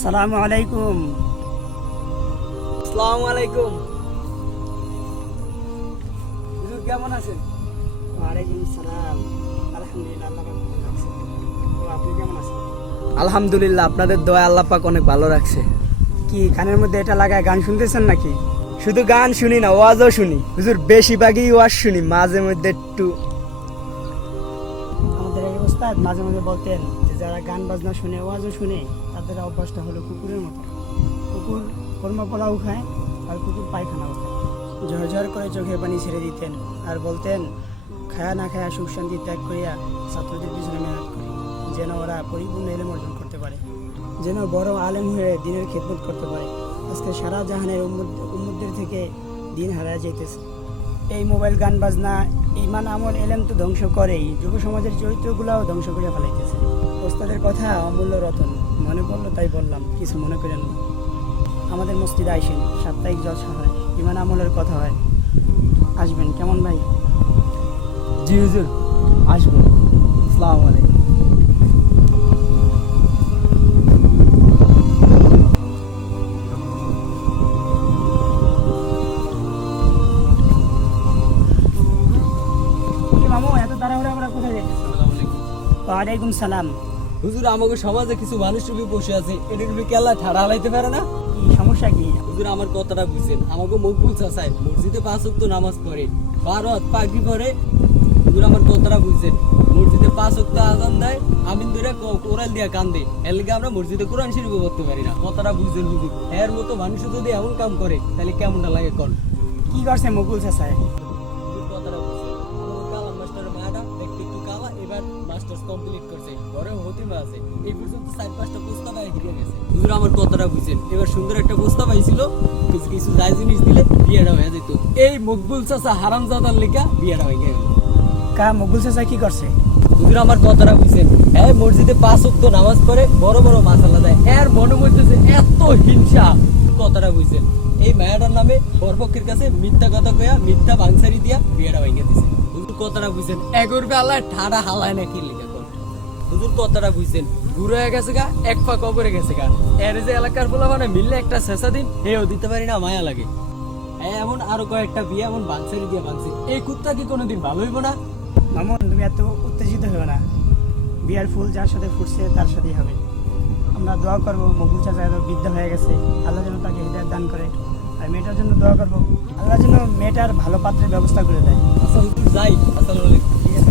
আসসালামু আলাইকুম। আসসালামু আলাইকুম। হুজুর কেমন আছেন? ওয়ালাইকুম সালাম। আলহামদুলিল্লাহ, আল্লাহ পাক ভালো রাখছে। তো আপনি কেমন আছেন? আলহামদুলিল্লাহ, আপনাদের দোয়া আল্লাহ পাক অনেক ভালো রাখছে। কি কানের মধ্যে এটা লাগায় গান শুনতেছেন নাকি? শুধু গান শুনি না, ওয়াজও শুনি হুজুর, বেশিরভাগই ওয়াজ শুনি, মাঝে মধ্যে একটু। আমাদের এই ওস্তাদ মাঝে মাঝে বলতেন যে যারা গান বাজনা শুনে ওয়াজও শুনে তাদের অভ্যাসটা হলো কুকুরের মতো। কুকুর কর্মপলাও খায় আর কুকুর পায়খানাও খায়। ঝরঝর করে চোখের পানি ছেড়ে দিতেন আর বলতেন, খায়া না খায়া সুখ শান্তি ত্যাগ করিয়া ছাত্রদের পিছনে মেহনত করি, যেন ওরা পরিপূর্ণ এলেম অর্জন করতে পারে, যেন বড় আলেম হয়ে দিনের খেদমত করতে পারে। আজকে সারা জাহানের উম্মতদের থেকে দিন হারায় যাইতেছে। এই মোবাইল গান বাজনা ইমান আমল এলেম তো ধ্বংস করেই, যুব সমাজের চরিত্রগুলোও ধ্বংস করে ফেলাইতেছে। ওস্তাদের কথা অমূল্য রতন, মনে পড়লো তাই বললাম, কিছু মনে করেন না। আমাদের মসজিদে আইসেন, সাপ্তাহিক জলসা হয়, ইমান আমলের কথা হয়, আসবেন কেমন ভাই? জি হুজুর, আসবো। আসসালামু আলাইকুম। কি মামু, এত তাড়াহুড়া আমরা কোথায় যাইতেছি? ওয়ালাইকুম সালাম। হুজুর, আমাকে সমাজে কিছু মানুষ রূপে বসে আছে, এদের রূপে কি আল্লাহ ঠাড়া হালাইতে পারে না? কি সমস্যা কি? হুজুর, আমার কথাটা বুঝছেন, আমাকে মকবুল চাচায় মসজিদে 5 ওয়াক্ত নামাজ পড়ে, বারাত পাগড়ি পরে। হুজুর, আমার কথাটা বুঝছেন, মসজিদে 5 ওয়াক্ত আযান দেয়, আমিন ধরে কোরআন দিয়া কান্দে, এর লাগি আমরা মসজিদে কোরআন শরীফ পড়তে পারি না। কথাটা বুঝছেন হুজুর? এর মতো মানুষ যদি এমন কাম করে তাহলে কেমনটা লাগে কোন? কি করছে মুকুল চাচায়? হুজুর, কথাটা বুঝছেন, আমার কালাম মাস্টারের মায়াটা দেখতে একটু কালা, এবার মাস্টার্স কমপ্লিট করছে, ঘরে হতিমা আছে, এই পর্যন্ত 4-5টা প্রস্তাব হিরিয়ে গেছে। হুজুর, আমার কথাটা বুঝছেন, এবার সুন্দর একটা প্রস্তাব আইছিল, কিছু কিছু যাই জিনিস দিলে বিয়েটা হয়ে যেত। এই মকবুল চাচা হারামজাদার লেখা বিয়েটা হয়ে গেল। কা মুকুল চাচা কি করছে? হুজুর, আমার কথাটা বুঝছেন, হ্যাঁ মসজিদে 5 ওয়াক্ত নামাজ পড়ে, বড় বড় মাশাআল্লাহ দেয়, এর মনে হইতেছে এত হিংসা। কথাটা বুঝছেন, এই মায়াটার নামে বরপক্ষের কাছে মিথ্যা কথা কইয়া, মিথ্যা বাংসারি দিয়া বিয়েটা ভেঙে দিছে। হুজুর, কথাটা বুঝছেন, এগরবে আল্লাহ ঠাড়া হালায় না কি লেখা কোন? হুজুর, কথাটা বুঝছেন, ঘুরে হয়ে গেছে গা, এক পা কবরে গেছে গা, এর যে এলাকার বলা মানে মিললে একটা শেষা দিন হেও দিতে পারি না, মায়া লাগে। এমন আরো কয়েকটা বিয়ে এমন বাংসারি দিয়া ভাঙছে, এই কুত্তা কি কোনোদিন ভালো হইব না? মামুন, তুমি এত উত্তেজিত হও না। বিয়ার ফুল যার সাথে ফুটছে তার সাথেই হবে। আমরা দোয়া করবো, মকুল চাচা এত বিদ্যা হয়ে গেছে, আল্লাহ যেন তাকে হৃদয় দান করে। আর মেয়েটার জন্য দোয়া করবো, আল্লাহ যেন মেয়েটার ভালো পাত্রের ব্যবস্থা করে দেয়। আচ্ছা হুজুর, যাই। আসসালামু আলাইকুম। ঠিক আছে।